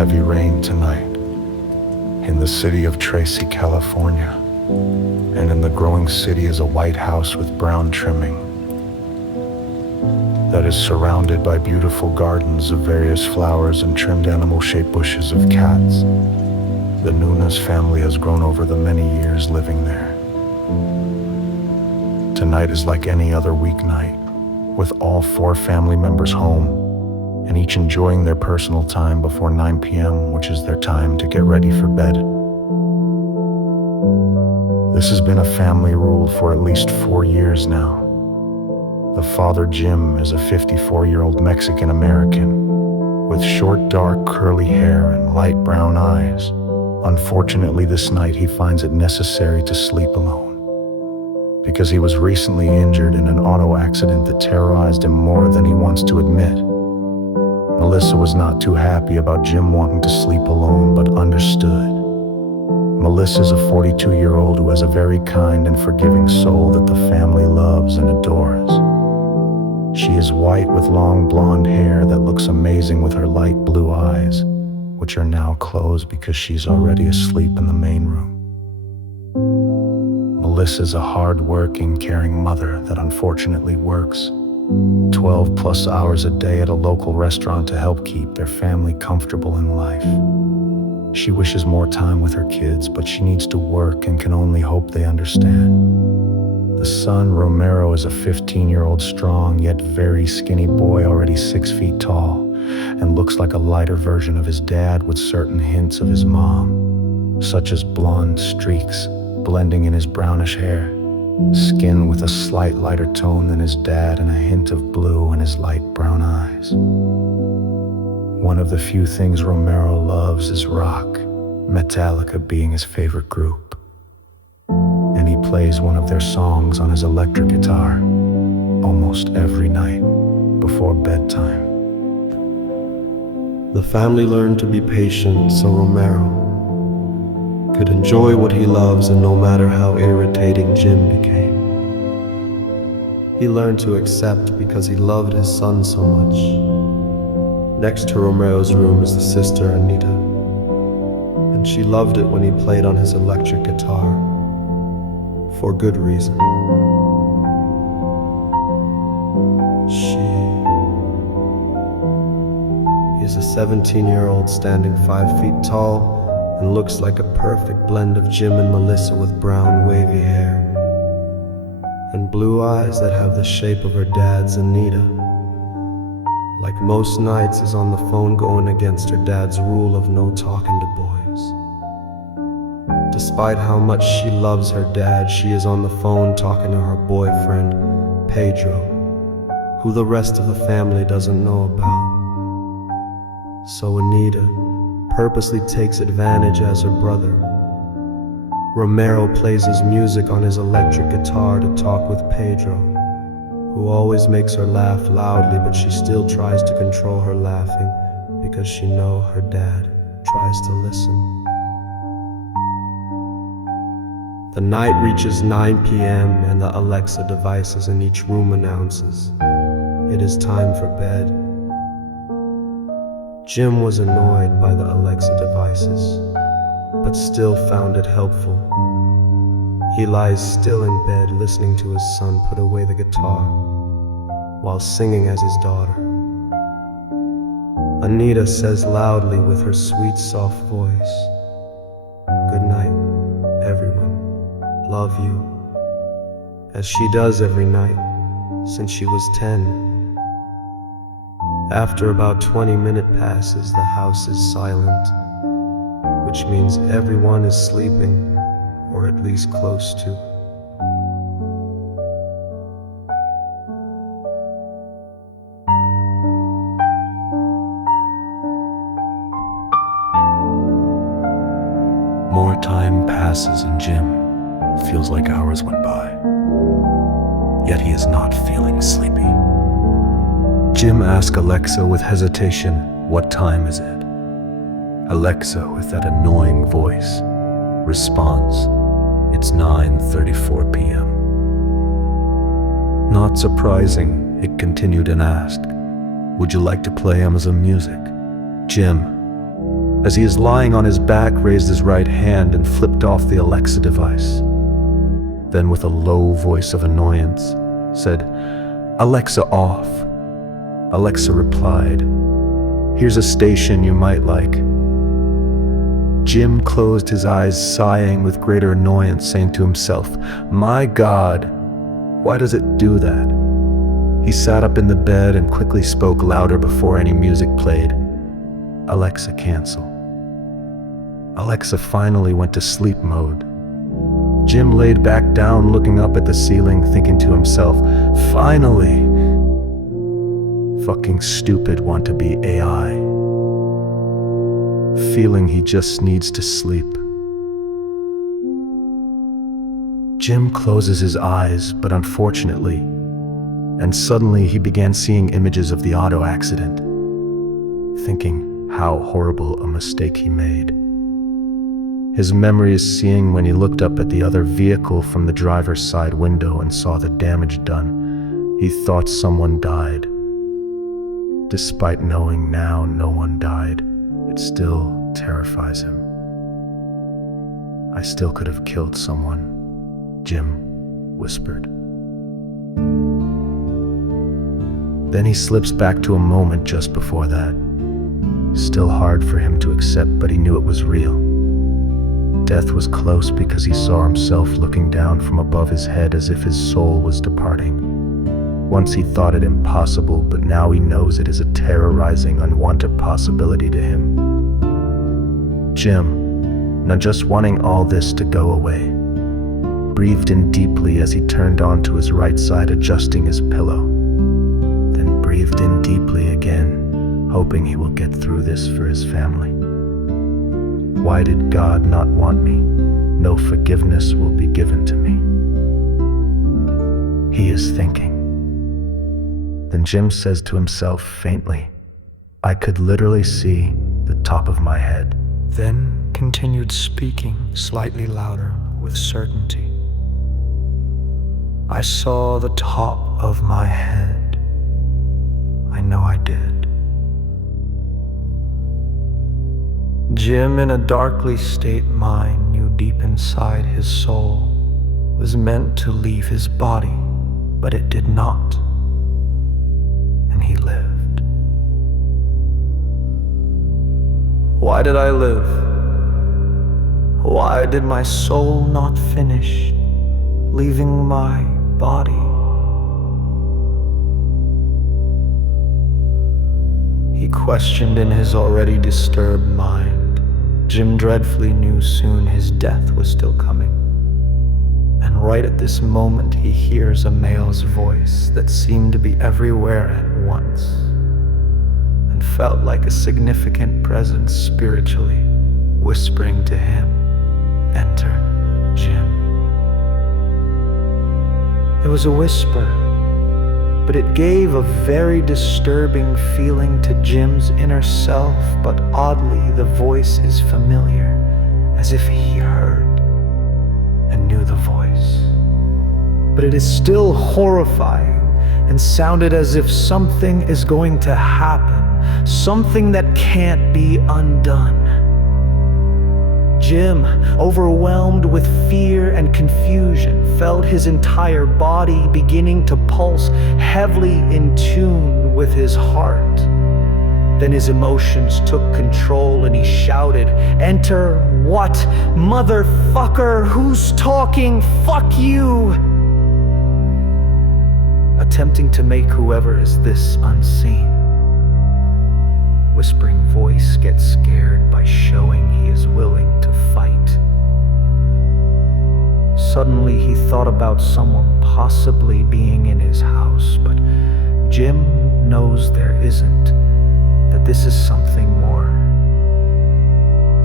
heavy rain tonight in the city of Tracy, California. And in the growing city is a white house with brown trimming that is surrounded by beautiful gardens of various flowers and trimmed animal-shaped bushes of cats. The Nunes family has grown over the many years living there. Tonight is like any other weeknight, with all 4 family members home, and each enjoying their personal time before 9 p.m., which is their time to get ready for bed. This has been a family rule for at least 4 years now. The father, Jim, is a 54-year-old Mexican-American with short, dark, curly hair and light brown eyes. Unfortunately, this night he finds it necessary to sleep alone because he was recently injured in an auto accident that terrorized him more than he wants to admit. Melissa was not too happy about Jim wanting to sleep alone, but understood. Melissa is a 42-year-old who has a very kind and forgiving soul that the family loves and adores. She is white with long blonde hair that looks amazing with her light blue eyes, which are now closed because she's already asleep in the main room. Melissa's a hard-working, caring mother that unfortunately works 12+ hours a day at a local restaurant to help keep their family comfortable in life. She wishes more time with her kids, but she needs to work and can only hope they understand. The son, Romero, is a 15-year-old strong yet very skinny boy, already 6 feet tall, and looks like a lighter version of his dad with certain hints of his mom, such as blonde streaks blending in his brownish hair, skin with a slight lighter tone than his dad, and a hint of blue in his light brown eyes. One of the few things Romero loves is rock, Metallica being his favorite group, and he plays one of their songs on his electric guitar almost every night before bedtime. The family learned to be patient so Romero could enjoy what he loves, and no matter how irritating Jim became, he learned to accept because he loved his son so much. Next to Romero's room is the sister Anita, and she loved it when he played on his electric guitar, for good reason. He's a 17-year-old standing 5 feet tall and looks like a perfect blend of Jim and Melissa, with brown wavy hair and blue eyes that have the shape of her dad's. Anita, like most nights, is on the phone going against her dad's rule of no talking to boys. Despite how much she loves her dad, she is on the phone talking to her boyfriend, Pedro, who the rest of the family doesn't know about. So Anita purposely takes advantage as her brother. Romero plays his music on his electric guitar to talk with Pedro, who always makes her laugh loudly, but she still tries to control her laughing because she knows her dad tries to listen. The night reaches 9 p.m. and the Alexa devices in each room announces it is time for bed. Jim was annoyed by the Alexa devices, but still found it helpful. He lies still in bed listening to his son put away the guitar while singing as his daughter. Anita says loudly with her sweet, soft voice, "Good night, everyone. Love you," as she does every night since she was 10. After about 20 minutes passes, the house is silent, which means everyone is sleeping, or at least close to. More time passes and Jim feels like hours went by, yet he is not feeling sleepy. Jim asks Alexa with hesitation, "What time is it?" Alexa, with that annoying voice, responds, "It's 9:34 p.m. Not surprising, it continued and asked, "Would you like to play Amazon Music?" Jim, As he is lying on his back, raised his right hand and flipped off the Alexa device. Then with a low voice of annoyance, said, "Alexa off." Alexa replied, "Here's a station you might like." Jim closed his eyes, sighing with greater annoyance, saying to himself, "My God, why does it do that?" He sat up in the bed and quickly spoke louder before any music played. "Alexa, cancel." Alexa finally went to sleep mode. Jim laid back down, looking up at the ceiling, thinking to himself, "Finally! Fucking stupid want-to-be AI." Feeling he just needs to sleep. Jim closes his eyes, but unfortunately, and suddenly he began seeing images of the auto accident, thinking how horrible a mistake he made. His memory is seeing when he looked up at the other vehicle from the driver's side window and saw the damage done. He thought someone died. Despite knowing now no one died, it still terrifies him. "I still could have killed someone," Jim whispered. Then he slips back to a moment just before that. Still hard for him to accept, but he knew it was real. Death was close because he saw himself looking down from above his head as if his soul was departing. Once he thought it impossible, but now he knows it is a terrorizing, unwanted possibility to him. Jim, not just wanting all this to go away, breathed in deeply as he turned onto his right side, adjusting his pillow. Then breathed in deeply again, hoping he will get through this for his family. Why did God not want me? No forgiveness will be given to me, he is thinking. Then Jim says to himself faintly, "I could literally see the top of my head." Then continued speaking slightly louder with certainty. "I saw the top of my head. I know I did." Jim, in a darkly state mind, knew deep inside his soul was meant to leave his body, but it did not, and he lived. Why did I live? Why did my soul not finish leaving my body? He questioned in his already disturbed mind. Jim dreadfully knew soon his death was still coming. And right at this moment he hears a male's voice that seemed to be everywhere at once, and felt like a significant presence spiritually, whispering to him, "Enter, Jim." It was a whisper, but it gave a very disturbing feeling to Jim's inner self. But oddly, the voice is familiar, as if he heard and knew the voice. But it is still horrifying and sounded as if something is going to happen, something that can't be undone. Jim, overwhelmed with fear and confusion, felt his entire body beginning to pulse heavily in tune with his heart. Then his emotions took control and he shouted, "Enter what? Motherfucker, who's talking? Fuck you!" Attempting to make whoever is this unseen. Whispering voice gets scared by showing he is willing to fight. Suddenly he thought about someone possibly being in his house, but Jim knows there isn't, that this is something more.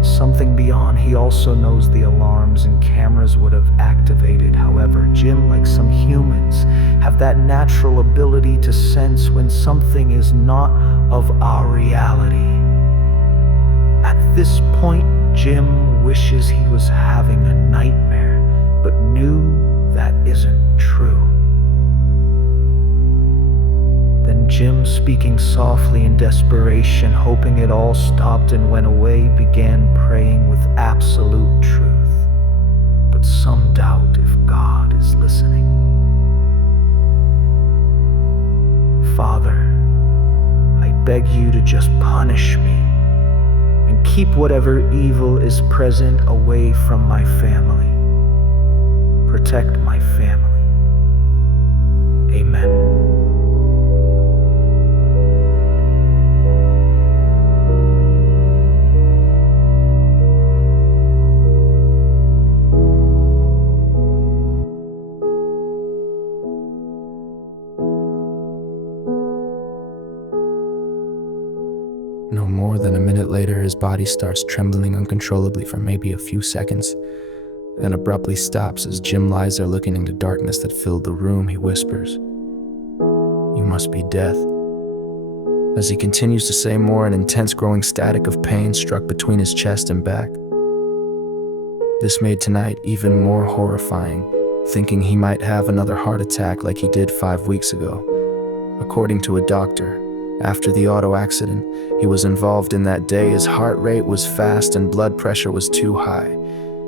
Something beyond. He also knows the alarms and cameras would have activated. However, Jim, like some humans, have that natural ability to sense when something is not of our reality. At this point, Jim wishes he was having a nightmare, but knew that isn't true. Then Jim, speaking softly in desperation, hoping it all stopped and went away, began praying with absolute truth, but some doubt if God is listening. Father, I beg you to just punish me and keep whatever evil is present away from my family. Protect my family. Amen. No more than a minute later, his body starts trembling uncontrollably for maybe a few seconds, then abruptly stops as Jim lies there looking into darkness that filled the room. He whispers, "You must be death." As he continues to say more, an intense growing static of pain struck between his chest and back. This made tonight even more horrifying, thinking he might have another heart attack like he did 5 weeks ago. According to a doctor, after the auto accident he was involved in that day, his heart rate was fast and blood pressure was too high.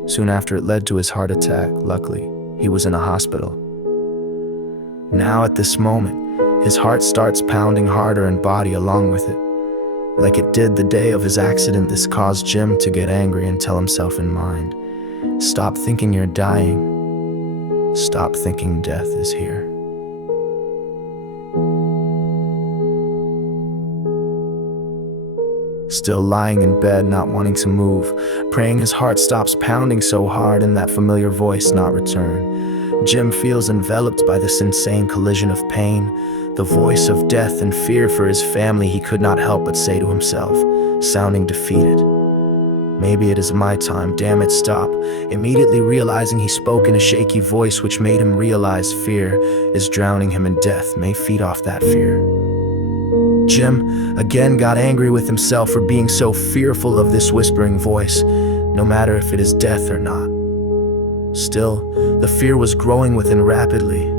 Soon after, it led to his heart attack. Luckily, he was in a hospital. Now at this moment, his heart starts pounding harder and body along with it. Like it did the day of his accident, this caused Jim to get angry and tell himself in mind, "Stop thinking you're dying. Stop thinking death is here." Still lying in bed, not wanting to move, praying his heart stops pounding so hard and that familiar voice not return, Jim feels enveloped by this insane collision of pain, the voice of death and fear for his family. He could not help but say to himself, sounding defeated, "Maybe it is my time, damn it, stop." Immediately realizing he spoke in a shaky voice which made him realize fear is drowning him and death may feed off that fear. Jim again got angry with himself for being so fearful of this whispering voice, no matter if it is death or not. Still, the fear was growing within rapidly.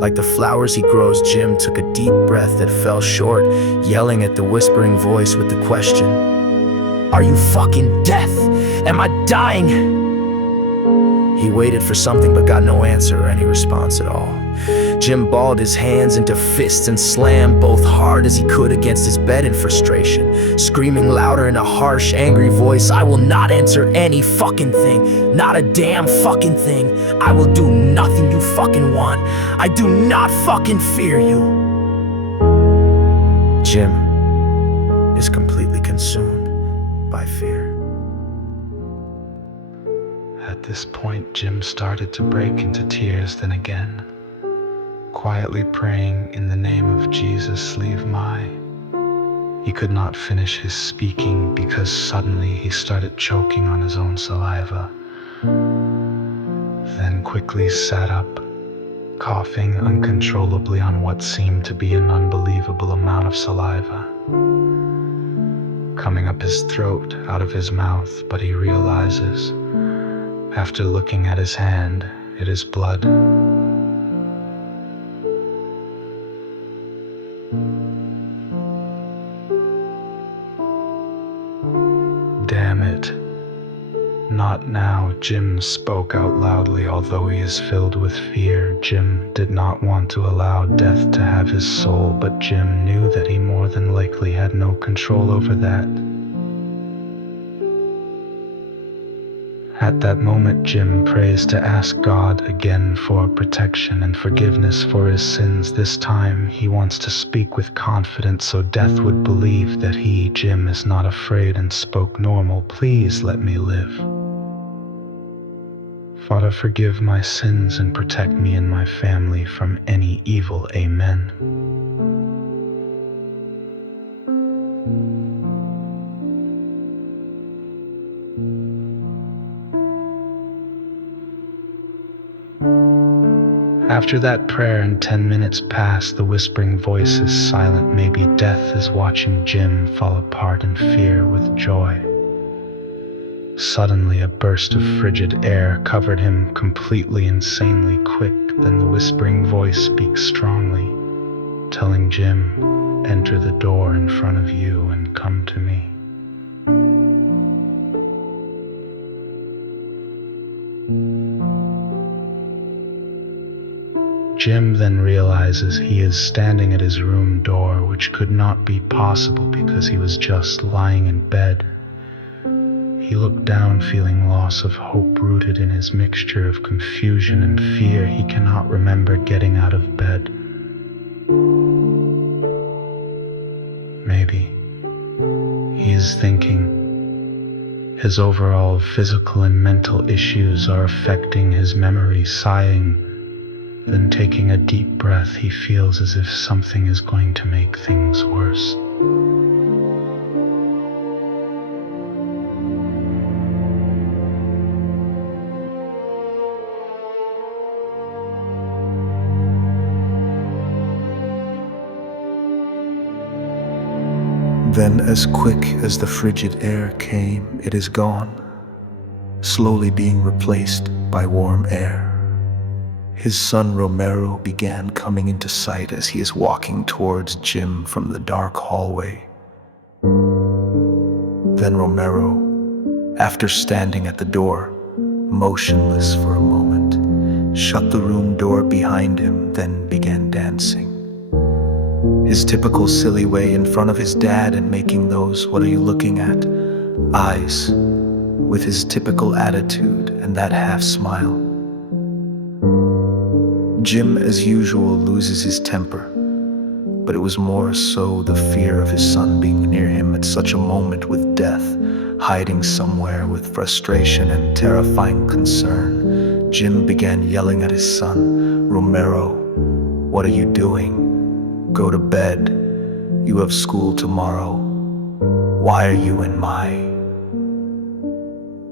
Like the flowers he grows, Jim took a deep breath that fell short, yelling at the whispering voice with the question, "Are you fucking death? Am I dying?" He waited for something but got no answer or any response at all. Jim balled his hands into fists and slammed both hard as he could against his bed in frustration, screaming louder in a harsh, angry voice, "I will not answer any fucking thing, not a damn fucking thing. I will do nothing you fucking want. I do not fucking fear you." Jim is completely consumed by fear. At this point, Jim started to break into tears, then again, quietly praying, "In the name of Jesus, leave my..." He could not finish his speaking because suddenly he started choking on his own saliva, then quickly sat up, coughing uncontrollably on what seemed to be an unbelievable amount of saliva coming up his throat, out of his mouth. But he realizes, after looking at his hand, it is blood. "Damn it. Not now," Jim spoke out loudly. Although he is filled with fear, Jim did not want to allow death to have his soul, but Jim knew that he more than likely had no control over that. At that moment, Jim prays to ask God again for protection and forgiveness for his sins. This time, he wants to speak with confidence so death would believe that he, Jim, is not afraid, and spoke normal, "Please let me live. Father, forgive my sins and protect me and my family from any evil. Amen." After that prayer and 10 minutes pass, the whispering voice is silent. Maybe death is watching Jim fall apart in fear with joy. Suddenly, a burst of frigid air covered him completely, insanely quick. Then the whispering voice speaks strongly, telling Jim, "Enter the door in front of you and come to me." Jim then realizes he is standing at his room door, which could not be possible because he was just lying in bed. He looked down, feeling loss of hope rooted in his mixture of confusion and fear. He cannot remember getting out of bed. Maybe he is thinking his overall physical and mental issues are affecting his memory. Sighing, then taking a deep breath, he feels as if something is going to make things worse. Then, as quick as the frigid air came, it is gone, slowly being replaced by warm air. His son Romero began coming into sight as he is walking towards Jim from the dark hallway. Then Romero, after standing at the door, motionless for a moment, shut the room door behind him, then began dancing. His typical silly way in front of his dad and making those "what are you looking at" eyes, with his typical attitude and that half smile. Jim, as usual, loses his temper, but it was more so the fear of his son being near him at such a moment, with death hiding somewhere. With frustration and terrifying concern, Jim began yelling at his son, "Romero, what are you doing? Go to bed. You have school tomorrow. Why are you in my..."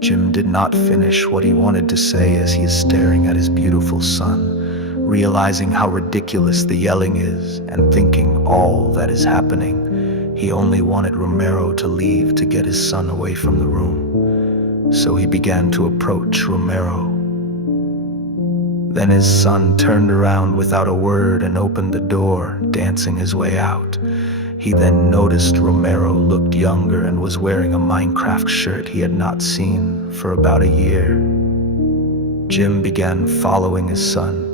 Jim did not finish what he wanted to say as he is staring at his beautiful son, realizing how ridiculous the yelling is and thinking all that is happening. He only wanted Romero to leave to get his son away from the room. So he began to approach Romero. Then his son turned around without a word and opened the door, dancing his way out. He then noticed Romero looked younger and was wearing a Minecraft shirt he had not seen for about a year. Jim began following his son.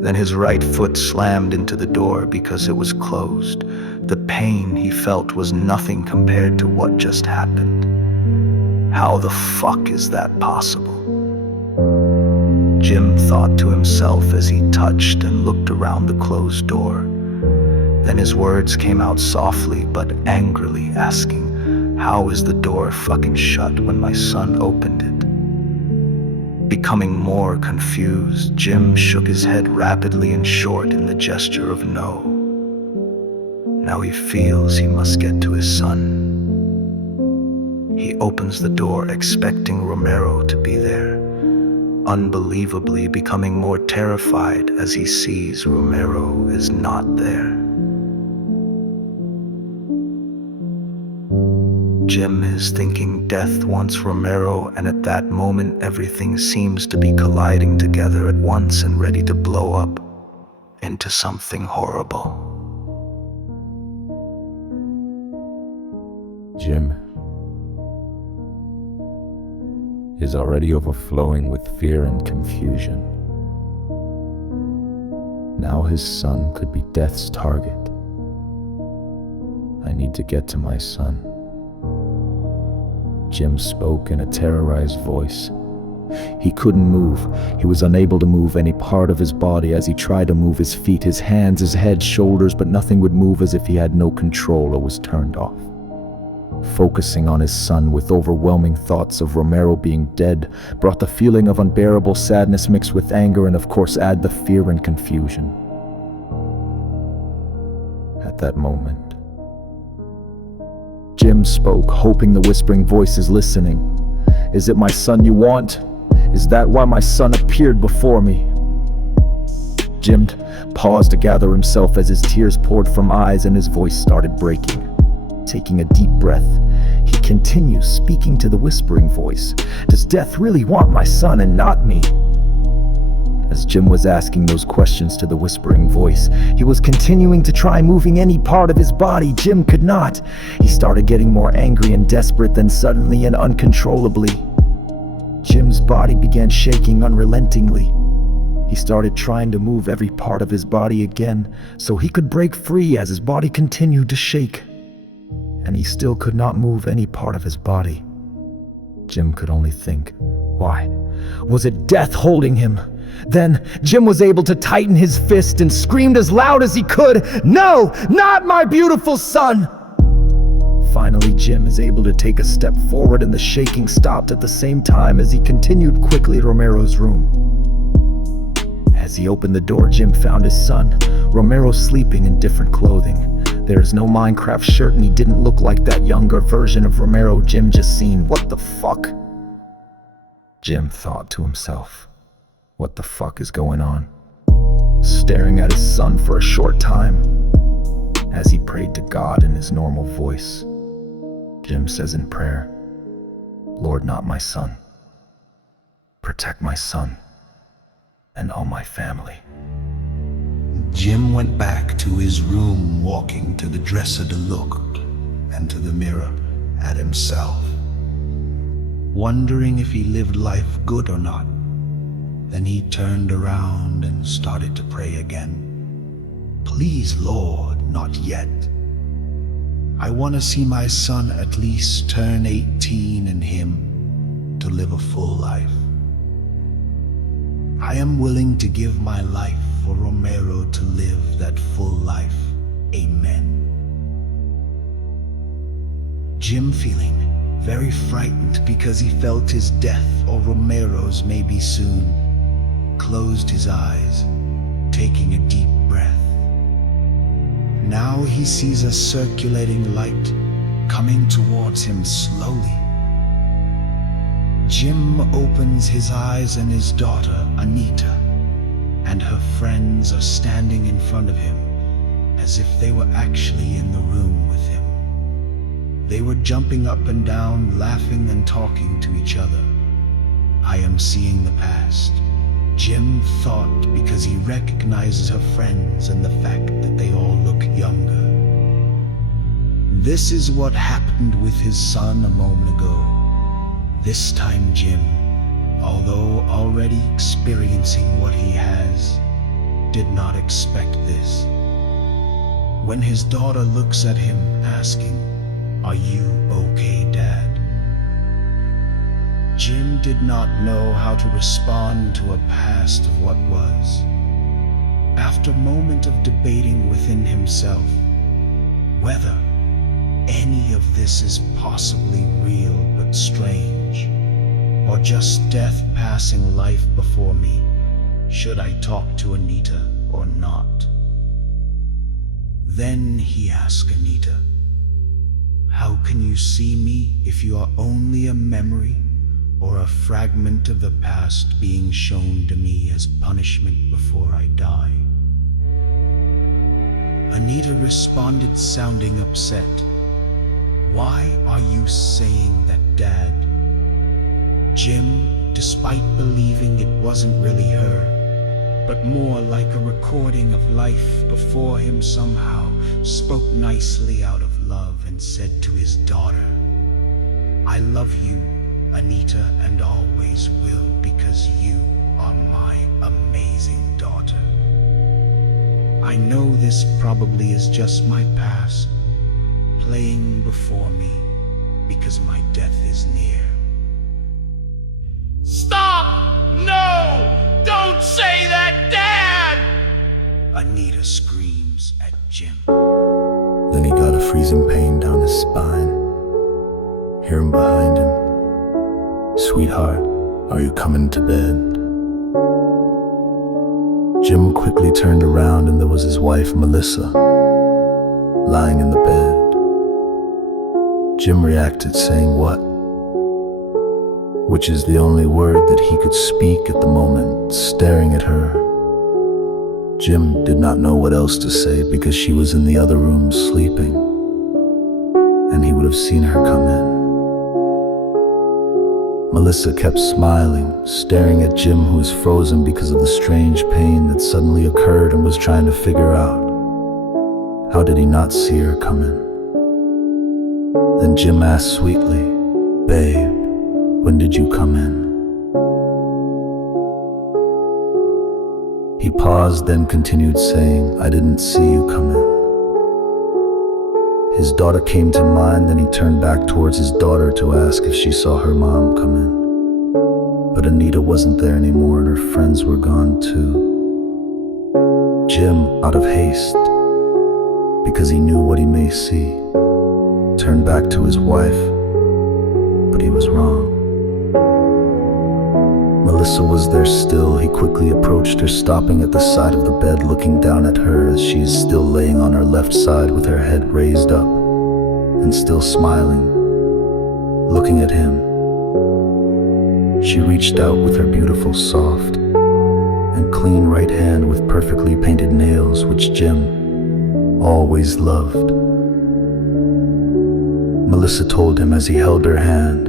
Then his right foot slammed into the door because it was closed. The pain he felt was nothing compared to what just happened. How the fuck is that possible? Jim thought to himself as he touched and looked around the closed door. Then his words came out softly but angrily, asking, "How is the door fucking shut when my son opened it?" Becoming more confused, Jim shook his head rapidly and short in the gesture of no. Now he feels he must get to his son. He opens the door expecting Romero to be there, unbelievably becoming more terrified as he sees Romero is not there. Jim is thinking death wants Romero, and at that moment everything seems to be colliding together at once and ready to blow up into something horrible. Jim is already overflowing with fear and confusion. Now his son could be death's target. I need to get to my son. Jim spoke in a terrorized voice. He couldn't move. He was unable to move any part of his body as he tried to move his feet, his hands, his head, shoulders, but nothing would move, as if he had no control or was turned off. Focusing on his son with overwhelming thoughts of Romero being dead brought the feeling of unbearable sadness mixed with anger, and of course add the fear and confusion. At that moment, Jim spoke, hoping the whispering voice is listening. "Is it my son you want? Is that why my son appeared before me?" Jim paused to gather himself as his tears poured from eyes and his voice started breaking. Taking a deep breath, he continues speaking to the whispering voice. "Does death really want my son and not me?" As Jim was asking those questions to the whispering voice, he was continuing to try moving any part of his body. Jim could not. He started getting more angry and desperate, then suddenly and uncontrollably, Jim's body began shaking unrelentingly. He started trying to move every part of his body again so he could break free as his body continued to shake. And he still could not move any part of his body. Jim could only think, why? Was it death holding him? Then Jim was able to tighten his fist and screamed as loud as he could, "No, not my beautiful son!" Finally, Jim is able to take a step forward and the shaking stopped at the same time as he continued quickly to Romero's room. As he opened the door, Jim found his son, Romero, sleeping in different clothing. There is no Minecraft shirt and he didn't look like that younger version of Romero Jim just seen. What the fuck? Jim thought to himself, what the fuck is going on? Staring at his son for a short time, as he prayed to God in his normal voice, Jim says in prayer, "Lord, not my son. Protect my son and all my family." Jim went back to his room, walking to the dresser to look and to the mirror at himself, wondering if he lived life good or not. Then he turned around and started to pray again. "Please, Lord, not yet. I want to see my son at least turn 18 and him to live a full life. I am willing to give my life for Romero to live that full life. Amen." Jim, feeling very frightened because he felt his death or Romero's maybe soon, closed his eyes, taking a deep breath. Now he sees a circulating light coming towards him slowly. Jim opens his eyes and his daughter, Anita, and her friends are standing in front of him as if they were actually in the room with him. They were jumping up and down, laughing and talking to each other. "I am seeing the past," Jim thought, because he recognizes her friends and the fact that they all look younger. This is what happened with his son a moment ago. This time Jim, although already experiencing what he has, did not expect this. When his daughter looks at him asking, "Are you okay, Dad?" Jim did not know how to respond to a past of what was. After a moment of debating within himself whether any of this is possibly real but strange, or just death passing life before me, should I talk to Anita or not? Then he asked Anita, "How can you see me if you are only a memory or a fragment of the past being shown to me as punishment before I die?" Anita responded, sounding upset, "Why are you saying that, Dad?" Jim, despite believing it wasn't really her, but more like a recording of life before him, somehow spoke nicely out of love and said to his daughter, "I love you, Anita, and always will, because you are my amazing daughter. I know this probably is just my past playing before me because my death is near." Stop! No! Don't say that, Dad! Anita screams at Jim. Then he got a freezing pain down his spine. Hear him behind him. "Sweetheart, are you coming to bed?" Jim quickly turned around and there was his wife, Melissa, lying in the bed. Jim reacted saying, "What?" which is the only word that he could speak at the moment, staring at her. Jim did not know what else to say because she was in the other room sleeping, and he would have seen her come in. Melissa kept smiling, staring at Jim, who was frozen because of the strange pain that suddenly occurred and was trying to figure out, how did he not see her coming? Then Jim asked sweetly, "Babe, when did you come in?" He paused, then continued saying, "I didn't see you come in." His daughter came to mind, then he turned back towards his daughter to ask if she saw her mom come in. But Anita wasn't there anymore and her friends were gone too. Jim, out of haste, because he knew what he may see, turned back to his wife, but he was wrong. Melissa was there still. He quickly approached her, stopping at the side of the bed, looking down at her as she is still laying on her left side with her head raised up and still smiling, looking at him. She reached out with her beautiful, soft, and clean right hand with perfectly painted nails, which Jim always loved. Melissa told him as he held her hand,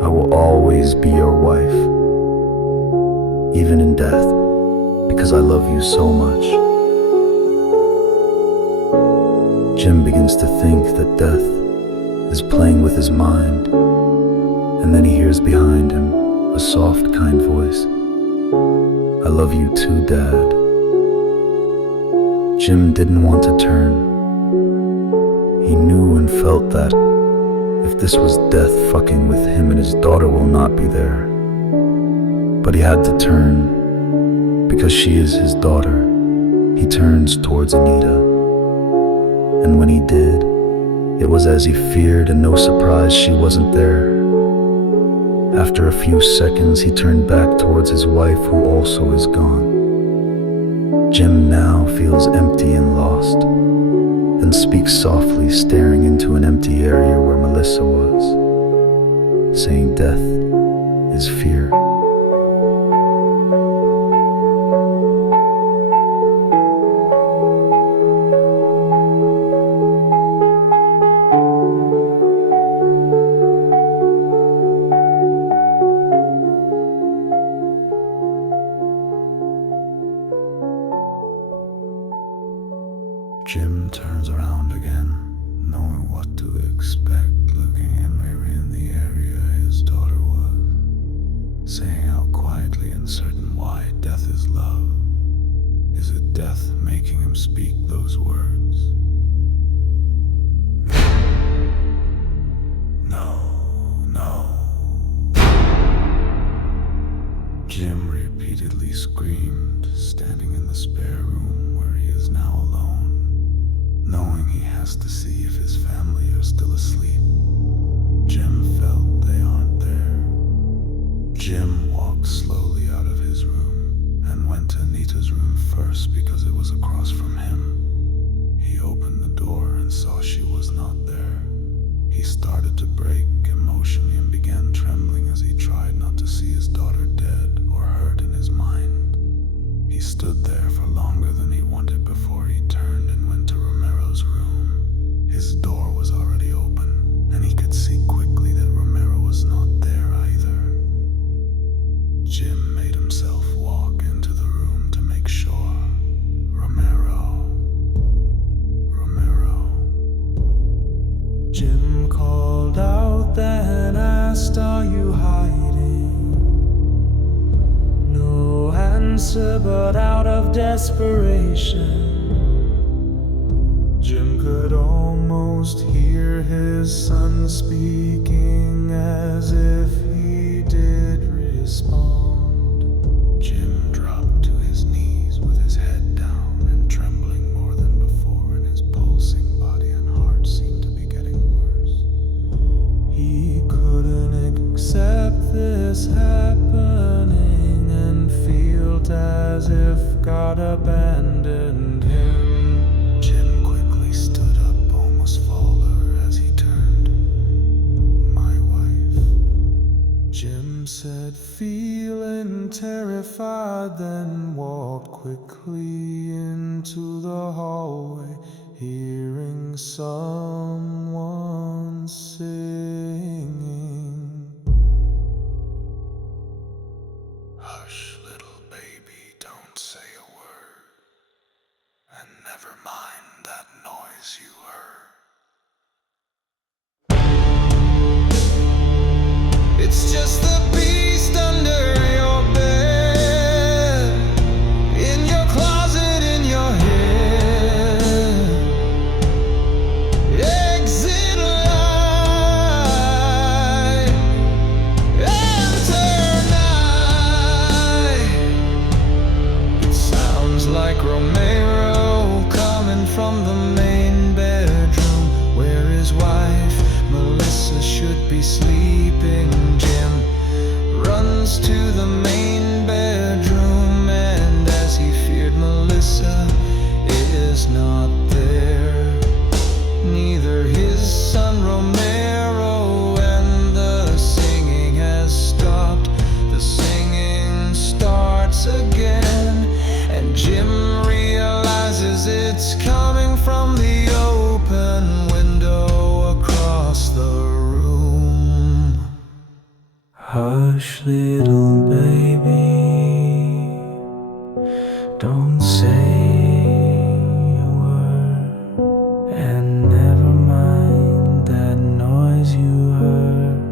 "I will always be your wife, even in death, because I love you so much." Jim begins to think that death is playing with his mind, and then he hears behind him a soft, kind voice, "I love you too, Dad." Jim didn't want to turn. He knew and felt that if this was death fucking with him and his daughter will not be there. But he had to turn, because she is his daughter. He turns towards Anita, and when he did, it was as he feared, and no surprise she wasn't there. After a few seconds, he turned back towards his wife, who also is gone. Jim now feels empty and lost, and speaks softly, staring into an empty area where Melissa was, saying death is fear. Jim turns around again, knowing what to expect, looking at Mary in the area his daughter was, saying out quietly and certain why death is love. Is it death making him speak those words? No, no. Jim repeatedly screamed, standing in the spare room where he is now alone, knowing he has to see if his family are still asleep. Jim felt they aren't there. Jim walked slowly out of his room and went to Anita's room first because it was across from him. He opened the door and saw she was not there. He started to break emotionally and began trembling as he tried not to see his daughter dead or hurt in his mind. He stood there for longer than he wanted before he turned and went to Romero's room. His door was already open, and he could see quickly that Romero was not there either. Jim made himself walk into the room to make sure. Romero. Jim called out, then asked, "Are you hiding?" No answer, but out of desperation, Jim could almost hear his son speaking as if he did respond. Jim dropped to his knees with his head down and trembling more than before, and his pulsing body and heart seemed to be getting worse. He couldn't accept this happening and felt as if God abandoned him. Jim quickly stood up, almost faller as he turned. "My wife," Jim said, feeling terrified, then walked quickly into the hallway, hearing someone singing. Romero coming from the main bedroom where his wife Melissa should be sleeping. Jim runs to the main bedroom, and as he feared, Melissa is not there. Neither his son Romero, and the singing has stopped. The singing starts again, and Jim realizes it's coming from the open window across the room. Hush, little baby, don't say a word, and never mind that noise you heard.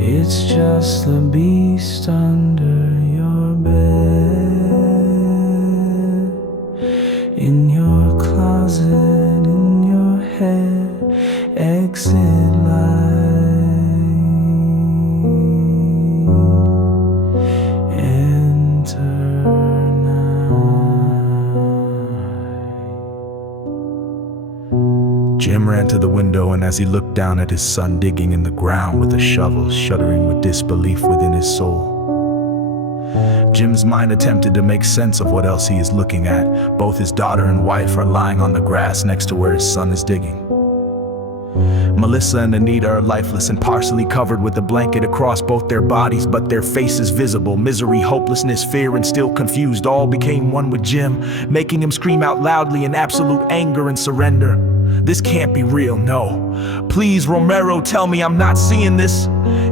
It's just the beast under your bed, in your closet, in your head. Exit light, enter night. Jim ran to the window, and as he looked down at his son digging in the ground with a shovel, shuddering with disbelief within his soul, Jim's mind attempted to make sense of what else he is looking at. Both his daughter and wife are lying on the grass next to where his son is digging. Melissa and Anita are lifeless and partially covered with a blanket across both their bodies, but their faces visible. Misery, hopelessness, fear, and still confused all became one with Jim, making him scream out loudly in absolute anger and surrender. This can't be real, no. Please, Romero, tell me I'm not seeing this.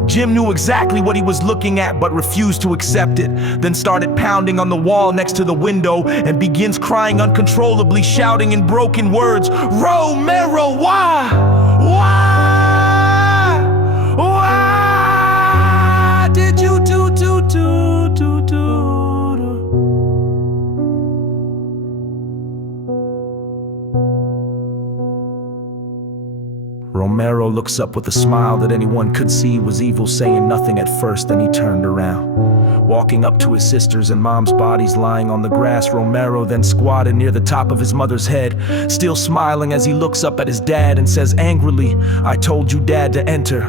Jim knew exactly what he was looking at, but refused to accept it, then started pounding on the wall next to the window and begins crying uncontrollably, shouting in broken words, "Romero, why? Why did you do? Romero looks up with a smile that anyone could see was evil, saying nothing at first. Then he turned around, walking up to his sisters and mom's bodies lying on the grass. Romero then squatted near the top of his mother's head, still smiling as he looks up at his dad and says angrily, "I told you, Dad, to enter."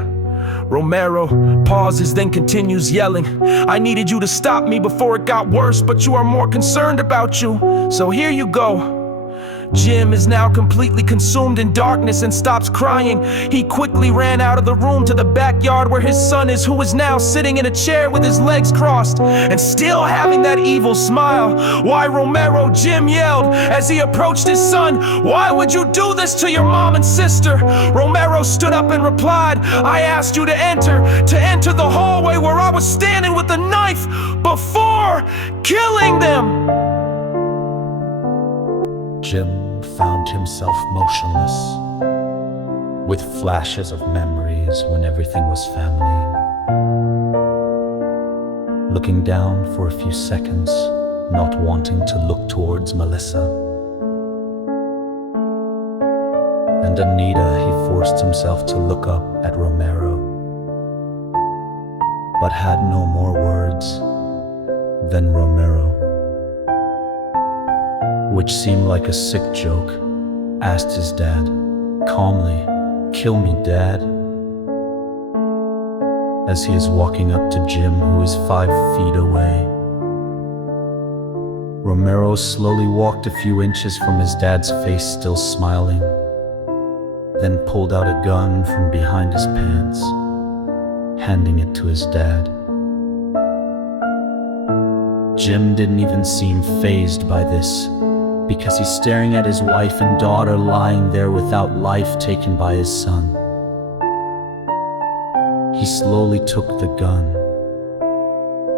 Romero pauses, then continues yelling, "I needed you to stop me before it got worse, but you are more concerned about you, so here you go." Jim is now completely consumed in darkness and stops crying. He quickly ran out of the room to the backyard where his son is, who is now sitting in a chair with his legs crossed and still having that evil smile. "Why, Romero," Jim yelled as he approached his son, "why would you do this to your mom and sister?" Romero stood up and replied, "I asked you to enter the hallway where I was standing with a knife before killing them." Jim found himself motionless, with flashes of memories when everything was family. Looking down for a few seconds, not wanting to look towards Melissa and Anita, he forced himself to look up at Romero, but had no more words than Romero, which seemed like a sick joke, asked his dad calmly, "Kill me, Dad?" as he is walking up to Jim, who is 5 feet away. Romero slowly walked a few inches from his dad's face, still smiling, then pulled out a gun from behind his pants, handing it to his dad. Jim didn't even seem fazed by this, because he's staring at his wife and daughter lying there without life, taken by his son. He slowly took the gun,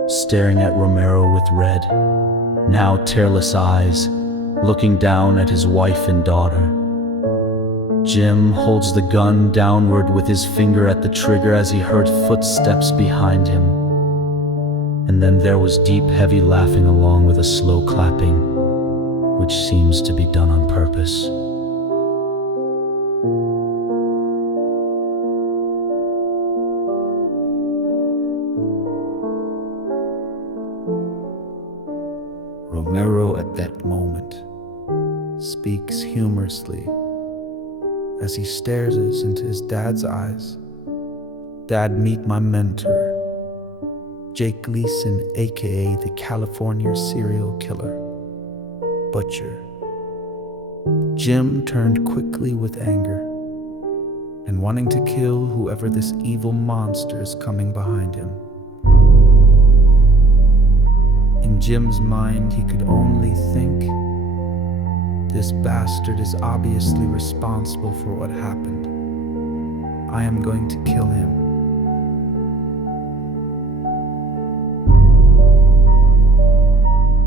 staring at Romero with red, now tearless eyes, looking down at his wife and daughter. Jim holds the gun downward with his finger at the trigger as he heard footsteps behind him. And then there was deep, heavy laughing along with a slow clapping, which seems to be done on purpose. Romero at that perfect moment, speaks humorously as he stares into his dad's eyes. Dad, meet my mentor, Jake Gleason, aka the California serial killer, Butcher. Jim turned quickly with anger and wanting to kill whoever this evil monster is coming behind him. In Jim's mind, he could only think, this bastard is obviously responsible for what happened. I am going to kill him.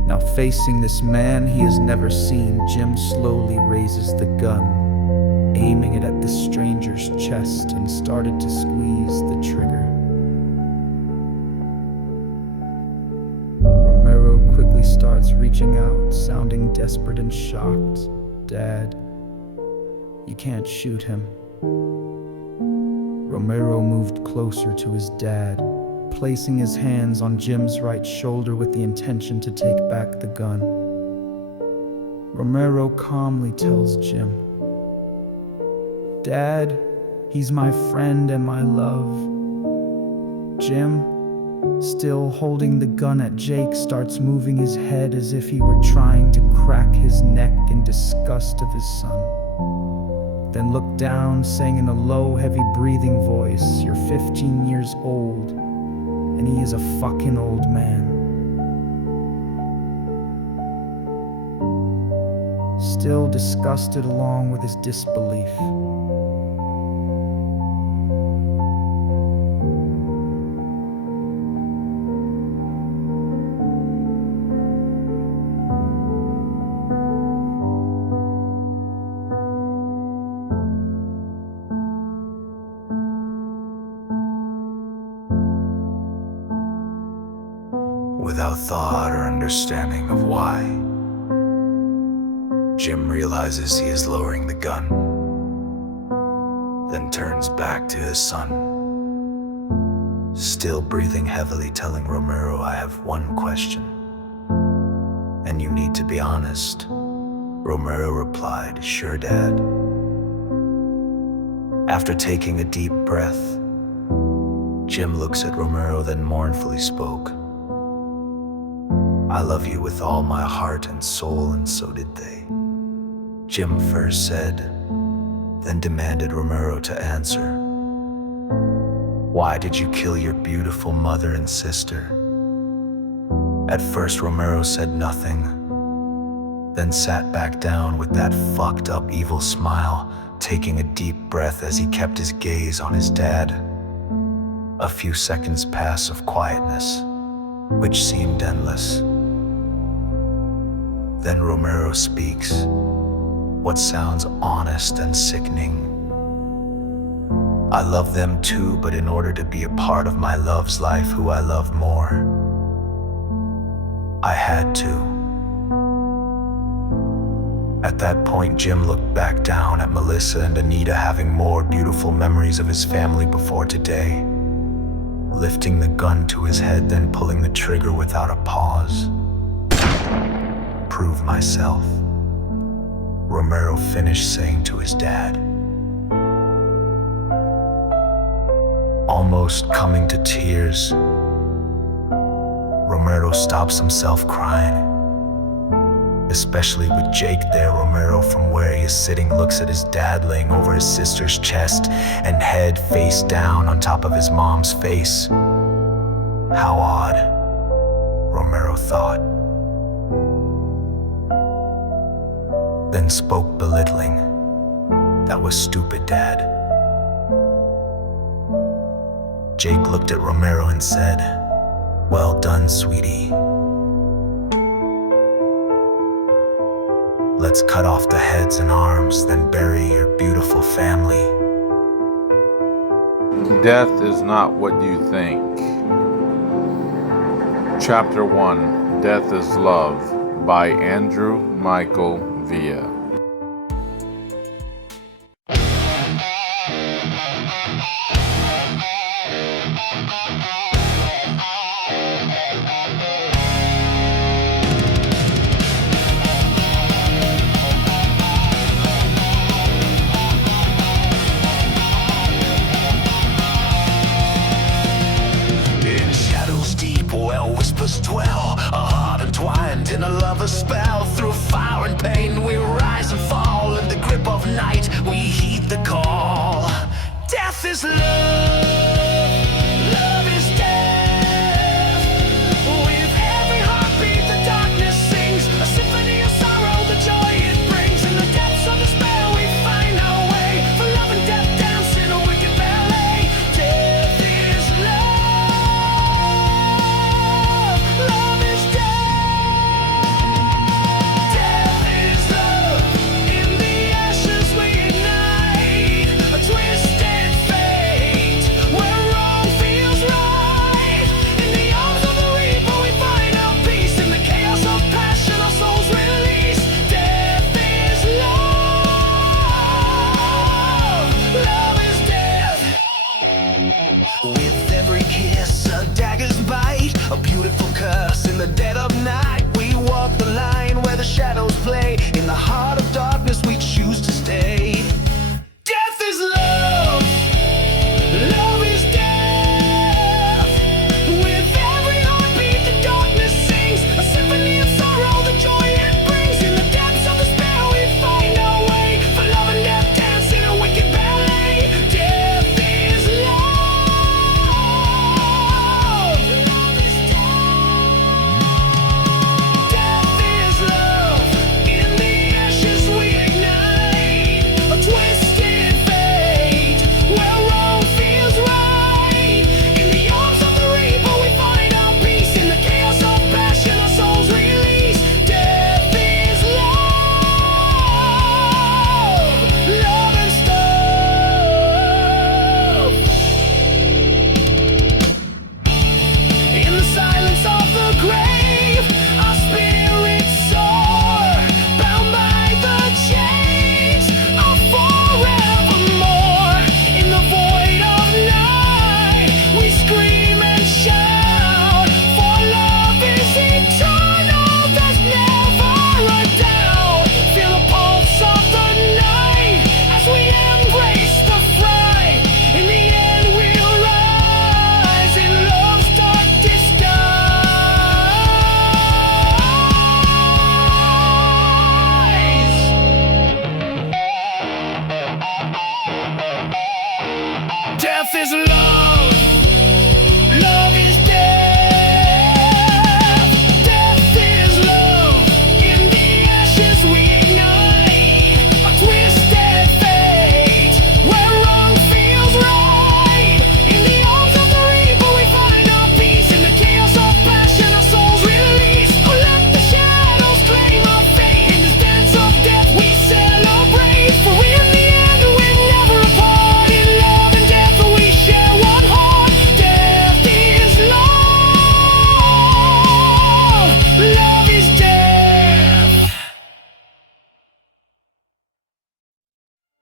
Now facing this man he has never seen, Jim slowly raises the gun, aiming it at the stranger's chest, and started to squeeze the trigger. Romero quickly starts reaching out, sounding desperate and shocked. Dad, you can't shoot him. Romero moved closer to his dad, placing his hands on Jim's right shoulder with the intention to take back the gun. Romero calmly tells Jim, Dad, he's my friend and my love. Jim, still holding the gun at Jake, starts moving his head as if he were trying to crack his neck in disgust of his son. Then looked down, saying in a low, heavy breathing voice, You're 15 years old, and he is a fucking old man. Still disgusted along with his disbelief. Without thought or understanding of why, Jim realizes he is lowering the gun, then turns back to his son, still breathing heavily, telling Romero, I have one question, and you need to be honest. Romero replied, Sure, Dad. After taking a deep breath, Jim looks at Romero, then mournfully spoke, I love you with all my heart and soul, and so did they. Jim first said, then demanded Romero to answer. Why did you kill your beautiful mother and sister? At first Romero said nothing, then sat back down with that fucked up evil smile, taking a deep breath as he kept his gaze on his dad. A few seconds pass of quietness, which seemed endless. Then Romero speaks, what sounds honest and sickening. I love them too, but in order to be a part of my love's life, who I love more, I had to. At that point, Jim looked back down at Melissa and Anita, having more beautiful memories of his family before today, lifting the gun to his head, then pulling the trigger without a pause. Prove myself, Romero finished saying to his dad. Almost coming to tears, Romero stops himself crying. Especially with Jake there, Romero from where he is sitting looks at his dad laying over his sister's chest and head face down on top of his mom's face. How odd, Romero thought. Then spoke belittling. That was stupid, Dad. Jake looked at Romero and said, Well done, sweetie. Let's cut off the heads and arms, then bury your beautiful family. Death is not what you think. Chapter 1, Death is Love, by Andrew Michael Villa. is love. Love is death. With every heartbeat, the darkness sings a symphony of sorrow, the joy it brings. In the depths of despair, we find our way. For love and death dance in a wicked ballet. Death is love. Love is death. Death is love. In the ashes we ignite a twisted fate where wrong feels right. In the arms of the reaper we find our peace. In the chaos of passion our souls release. Death is love. Love is death. With every kiss a dagger's bite, a beautiful curse in the dead of